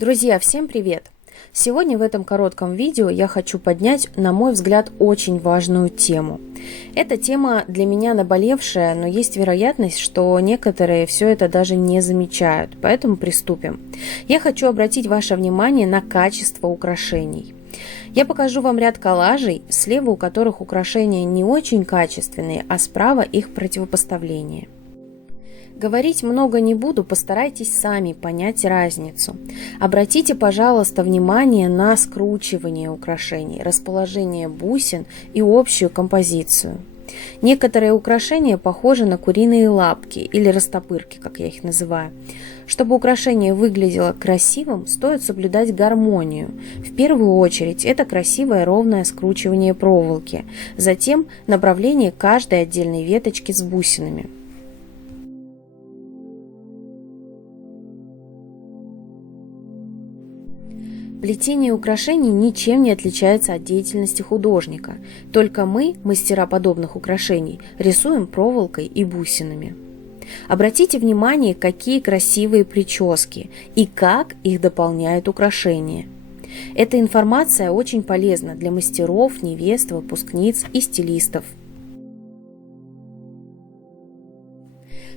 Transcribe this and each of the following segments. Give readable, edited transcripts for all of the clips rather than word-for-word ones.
Друзья, всем привет! Сегодня в этом коротком видео я хочу поднять, на мой взгляд, очень важную тему. Эта тема для меня наболевшая, но есть вероятность, что некоторые все это даже не замечают, поэтому приступим. Я хочу обратить ваше внимание на качество украшений. Я покажу вам ряд коллажей, слева у которых украшения не очень качественные, а справа их противопоставление. Говорить много не буду, постарайтесь сами понять разницу. Обратите, пожалуйста, внимание на скручивание украшений, расположение бусин и общую композицию. Некоторые украшения похожи на куриные лапки или растопырки, как я их называю. Чтобы украшение выглядело красивым, стоит соблюдать гармонию. В первую очередь это красивое ровное скручивание проволоки, затем направление каждой отдельной веточки с бусинами. Плетение украшений ничем не отличается от деятельности художника, только мы, мастера подобных украшений, рисуем проволокой и бусинами. Обратите внимание, какие красивые прически и как их дополняют украшения. Эта информация очень полезна для мастеров, невест, выпускниц и стилистов.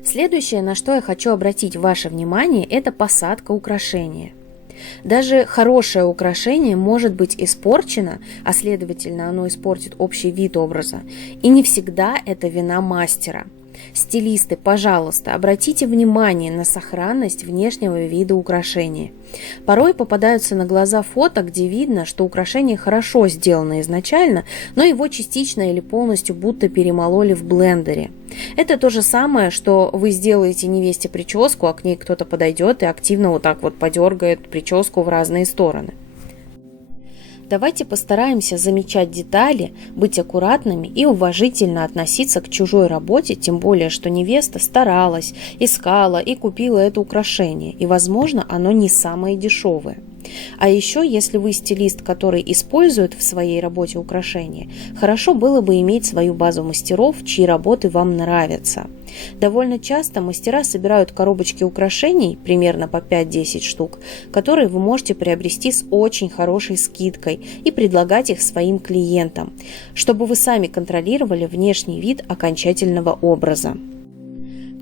Следующее, на что я хочу обратить ваше внимание, это посадка украшения. Даже хорошее украшение может быть испорчено, а следовательно оно испортит общий вид образа, и не всегда это вина мастера. Стилисты, пожалуйста, обратите внимание на сохранность внешнего вида украшения. Порой попадаются на глаза фото, где видно, что украшение хорошо сделано изначально, но его частично или полностью будто перемололи в блендере. Это то же самое, что вы сделаете невесте прическу, а к ней кто-то подойдет и активно вот так вот подергает прическу в разные стороны. Давайте постараемся замечать детали, быть аккуратными и уважительно относиться к чужой работе, тем более, что невеста старалась, искала и купила это украшение, и, возможно, оно не самое дешевое. А еще, если вы стилист, который использует в своей работе украшения, хорошо было бы иметь свою базу мастеров, чьи работы вам нравятся. Довольно часто мастера собирают коробочки украшений, примерно по 5-10 штук, которые вы можете приобрести с очень хорошей скидкой и предлагать их своим клиентам, чтобы вы сами контролировали внешний вид окончательного образа.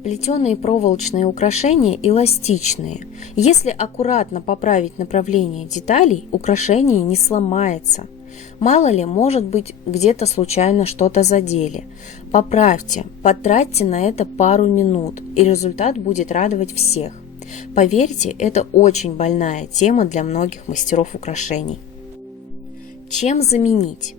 Плетеные проволочные украшения эластичные. Если аккуратно поправить направление деталей, украшение не сломается. Мало ли, может быть, где-то случайно что-то задели. Поправьте, потратьте на это пару минут, и результат будет радовать всех. Поверьте, это очень больная тема для многих мастеров украшений. Чем заменить?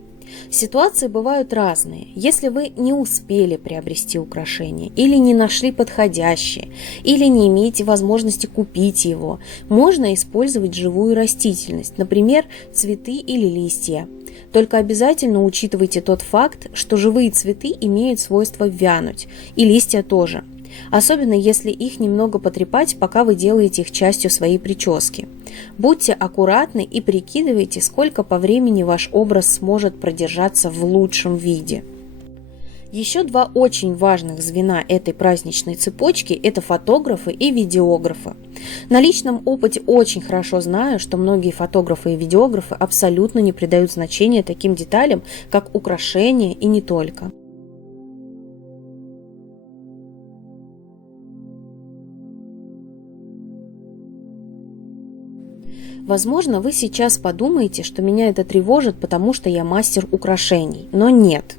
Ситуации бывают разные. Если вы не успели приобрести украшение, или не нашли подходящее, или не имеете возможности купить его, можно использовать живую растительность, например, цветы или листья. Только обязательно учитывайте тот факт, что живые цветы имеют свойство вянуть, и листья тоже. Особенно если их немного потрепать, пока вы делаете их частью своей прически. Будьте аккуратны и прикидывайте, сколько по времени ваш образ сможет продержаться в лучшем виде. Еще два очень важных звена этой праздничной цепочки – это фотографы и видеографы. На личном опыте очень хорошо знаю, что многие фотографы и видеографы абсолютно не придают значения таким деталям, как украшения и не только. Возможно, вы сейчас подумаете, что меня это тревожит, потому что я мастер украшений, но нет.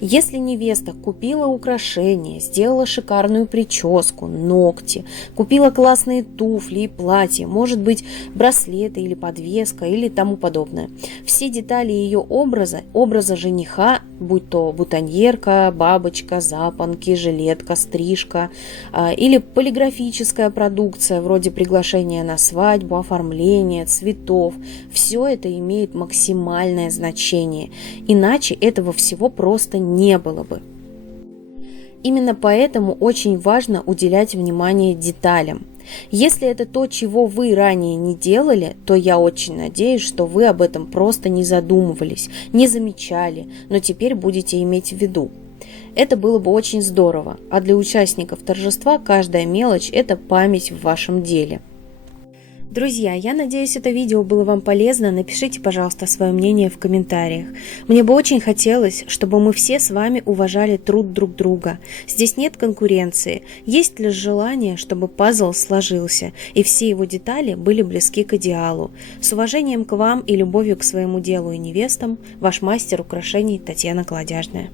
Если невеста купила украшения, сделала шикарную прическу, ногти, купила классные туфли и платья, может быть, браслеты или подвеска или тому подобное, все детали ее образа жениха, будь то бутоньерка, бабочка, запонки, жилетка, стрижка или полиграфическая продукция вроде приглашения на свадьбу, оформления, цветов, все это имеет максимальное значение, иначе этого всего просто не было бы. Именно поэтому очень важно уделять внимание деталям. Если это то, чего вы ранее не делали, то я очень надеюсь, что вы об этом просто не задумывались, не замечали, но теперь будете иметь в виду. Это было бы очень здорово, а для участников торжества каждая мелочь – это память в вашем деле. Друзья, я надеюсь, это видео было вам полезно. Напишите, пожалуйста, свое мнение в комментариях. Мне бы очень хотелось, чтобы мы все с вами уважали труд друг друга. Здесь нет конкуренции. Есть лишь желание, чтобы пазл сложился, и все его детали были близки к идеалу. С уважением к вам и любовью к своему делу и невестам, ваш мастер украшений Татьяна Колодяжная.